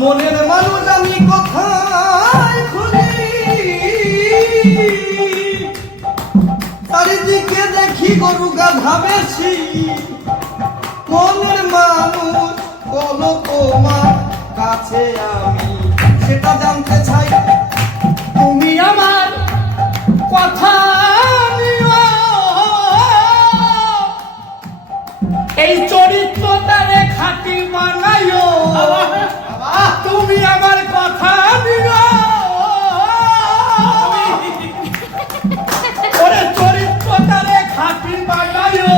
মনের মানুষ আমি কোথায় খুঁজি, চারিদিকে দেখি গরু গাধা বেশি। মনের মানুষ বলো তোমার কাছে আমি সেটা জানতে চাই। তুমি আমার কথা নিও, এই চরিত্রটারে খাঁটি বানাইও। তুমি আমার কথা নিও, ওরে চরিত্রটারে খাঁটি বানাইও।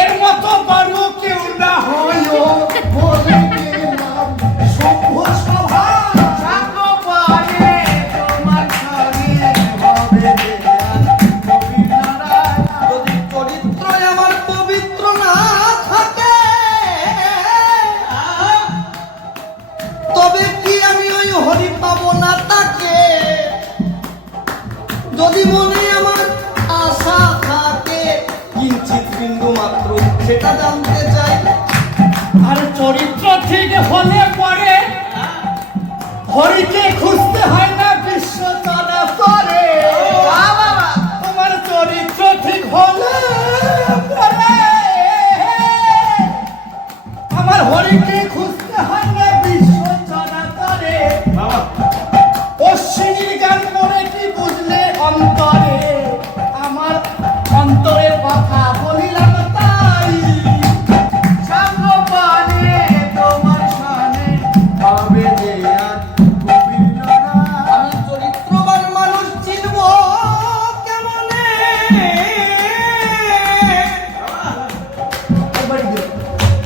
এর মতো বড় কেউ না হইও। যদি মনে আমার আশা থাকে কিঞ্চিত বিন্দু মাত্র সেটা জানতে চাই। আর চরিত্র ঠিক হলে পরে হরিকে খুঁজতে হয় না বিশ্ব চরাচরে। তোমার চরিত্র ঠিক হলে পরে আমার হরিকে খুঁজতে হয় না বিশ্ব চরাচরে। অশ্বিনীর গান করে কি বুঝলে অন্তরে, আমার অন্তরের কথা বলিলাম তাই। আমি চরিত্রবান মানুষ চিনব কেমনে?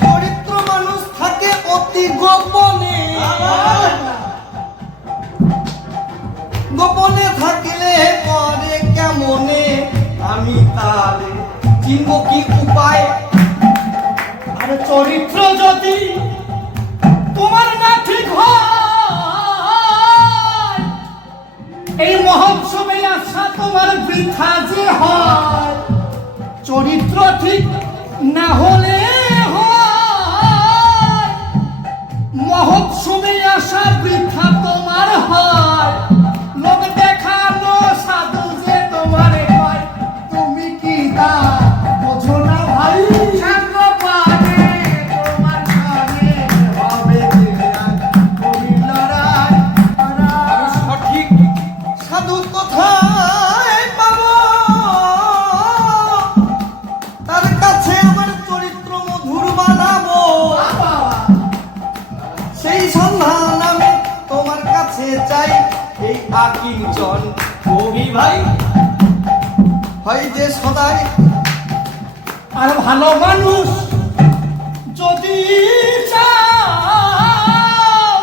চরিত্র মানুষ থাকে অতি গোপনে, গোপনে থাকিলে করে কেমনে আমি তারে চিনব কি উপায়? আর চরিত্র যদি তোমার না ঠিক হয়, এই মহোৎসবে আসা তোমার বৃথা যে হয়। চরিত্র ঠিক না হলে হয়, মহোৎসবে আসা বৃথা তোমার হয়। লোক দেখানো সাধু যে তোমার হয়, তুমি কি তা বোঝো না ভাই? সঠিক সাধু কোথায় পাবো? তার কাছে আমার চরিত্র মধুর বানাবো। সেই সন্ধান আমি তোমার কাছে চাই। এই আকিঞ্চন কবি ভাই হয় যে সদাই। আর ভালো মানুষ যদি চাও,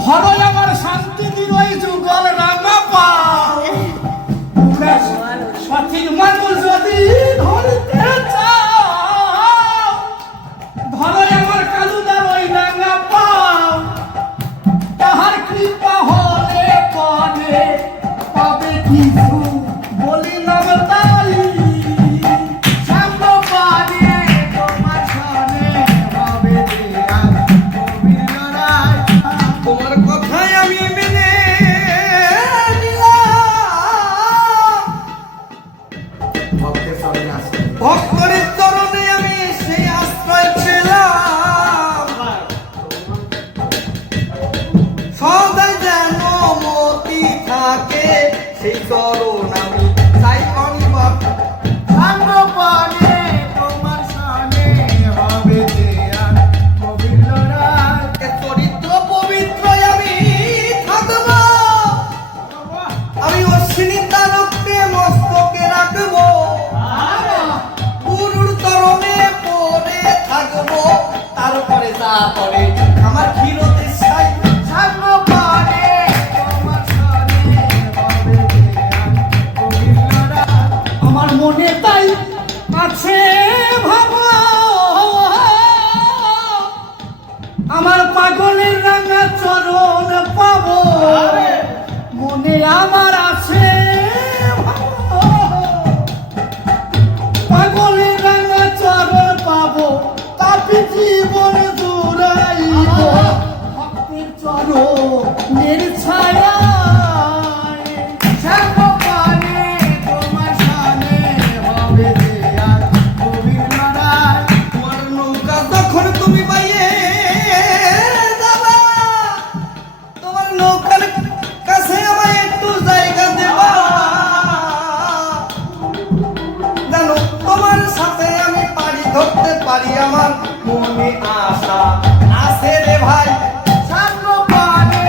ধরো আমার শান্তি নিরয় যুগল রাঙা পাও। সঠিক মানুষ যদি ধরতে চাও, ধরো আমার কালুদার ওই রাঙা পাও। তাহার কৃপা হলে পরে পাবে কিছু বলিলাম তাই। তোমার কথায় আমি মেনে নিলাম। ভক্তের চরণে আমি সেই আশ্রয় ছিলাম। সদাই যেন মতি থাকে সেই চরণ আমি চাই অনিবার। চরিত্র পবিত্র আমি থাকব। আমি অশ্বিনী তারককে মস্তকে রাখবো। গুরুর চরণে পড়ে থাকবো। তারপরে যা করে আমার ক্ষীরতে ছাই। আমার মনে তাই আছে ভাবা, আমার পাগলের রাঙা চরণ পাবো। মনে আমার আছে ভাবা, মনে আশা আছে রে ভাই, সাগর পানে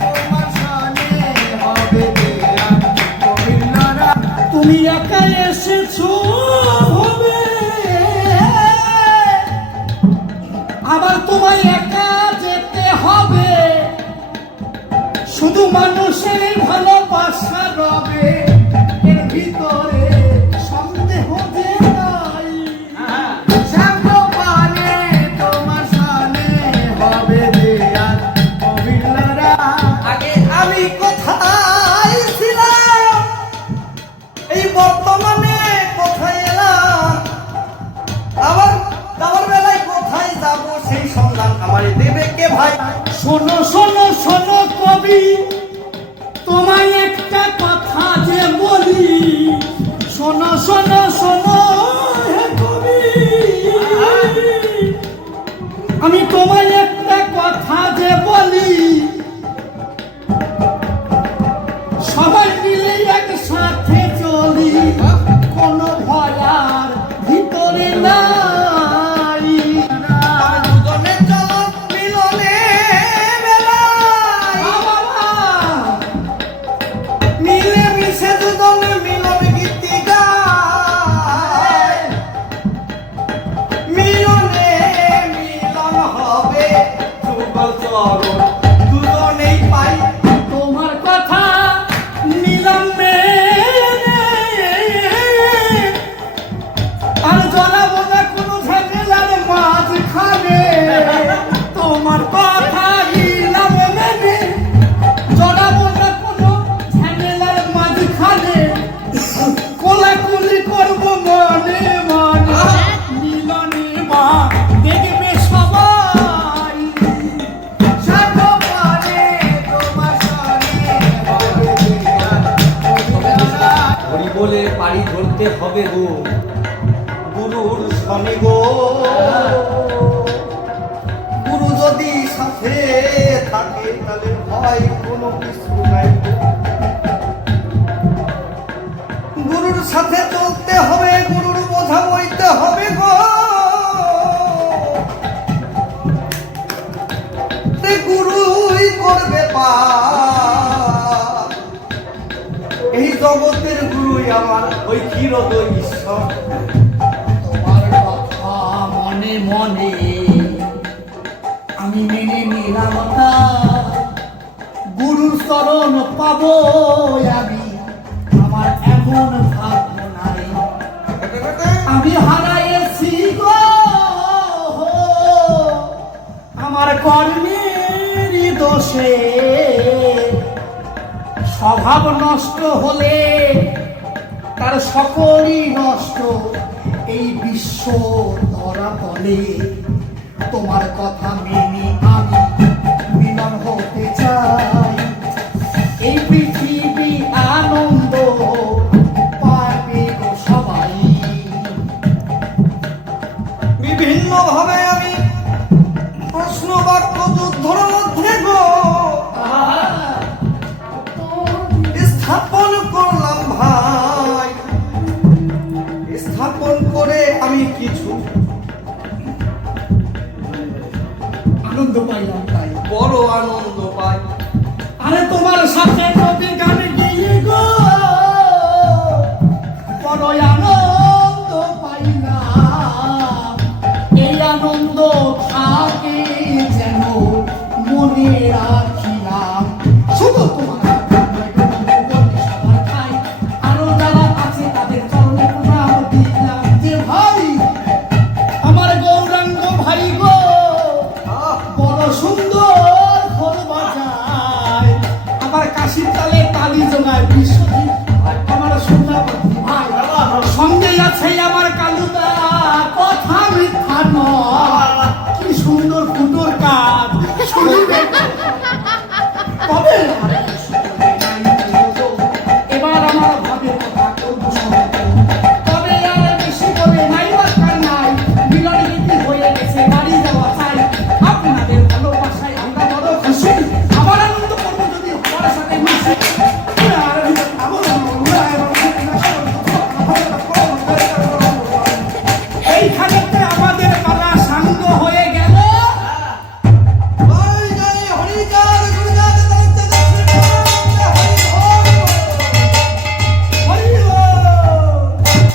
তোমার সনে হবে দেয়া কবিরা। তুমি একা এসেছো হবে, আবার তোমায় একা যেতে হবে, শুধু মানুষের ভালোবাসা রবে এর ভিতরে সন্দেহ যে নাই। সাগর পানে তোমার সনে হবে দেয়া কবিরা। আগে আমি কোথায় ছিলাম, এই বর্তমানে কোথায় এলাম, আবার যাওয়ার বেলায় কোথায় যাব সেই সন্ধান আমারে দেবে কে ভাই? শোনো শোনো শোনো কবি, তোমায় একটা কথা যে বলি, শোনো শোনো শোনো হে কবি, আমি তোমায় একটা কথা যে বলি, সবাই মিলে একসাথে চলি, কোনো ভয়ার ভিতরে নাই। দুজনে চলো মিলনে বেলায়, মিলে মিশে দুজনে মিলন গীতি গায়, মিলনে মিলন হবে যুগল চরণ দুজনেই পাই। তোমার কথা নিলাম মেনে, আর জ্বলাবো না কোনো ঝামেলার মাঝখানে। তোমার কথা নিলাম মেনে, জ্বলাবো না কোনো ঝামেলার মাঝখানে, কোলাকুলি করবো মনে মনে, মিলনে মা দেখবে সবাই। সাগর পানে তোমার সনে হবে দেয়া কবিরা। হরি বলে পাড়ি ধরতে হবে গো গুরুর সনে গো, গুরু যদি সাথে থাকে তাহলে ভয় কোনো কিছু নাই। গুরুর সাথে চলতে হবে, গুরুর বোঝা বইতে হবে গো, তে গুরুই করবে পার। এই জগতের গুরুই আমার ওই ক্ষীরোদয় ঈশ্বর। তোমার কথা মনে মনে আমি মেনে নিলাম না, গুরুর চরণ পাবো আমি, আমার এমন ভাগ্য নাই। আমি হারাইছি গো আমার কর্মের দোষে, স্বভাব নষ্ট হলে তার সকলই নষ্ট এই বিশ্ব ধরা তলে। তোমার কথা মেনে আমি মিলন হতে চাই, এই